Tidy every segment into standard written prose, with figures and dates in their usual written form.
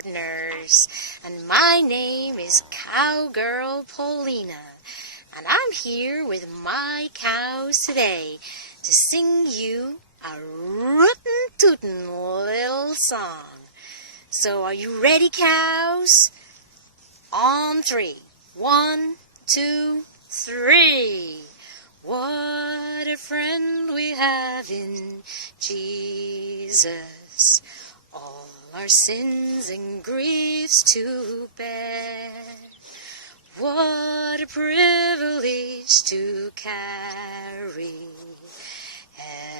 gardeners, and my name is Cowgirl Paulina, and I'm here with my cows today to sing you a rootin' tootin' little song. So are you ready, cows? On 3. 1, 2, 3. What a friend we have in Jesus, all our sins and griefs to bear. What a privilege to carry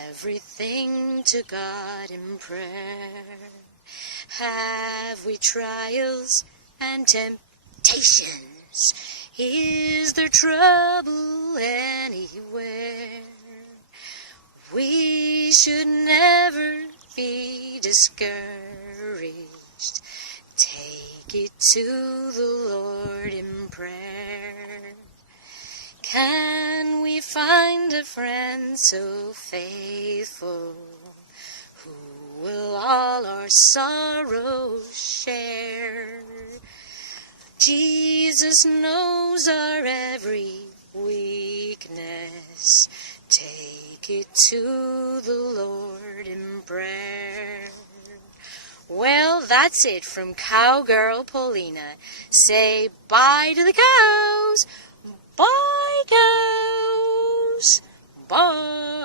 everything to God in prayer. Have we trials and temptations? Is there trouble anywhere? We should never be discouraged. Take it to the Lord in prayer. Can we find a friend so faithful, who will all our sorrows share? Jesus knows our every weakness. Take it to the Lord in prayer. Well, that's it from Cowgirl Paulina. Say bye to the cows. Bye, cows. Bye.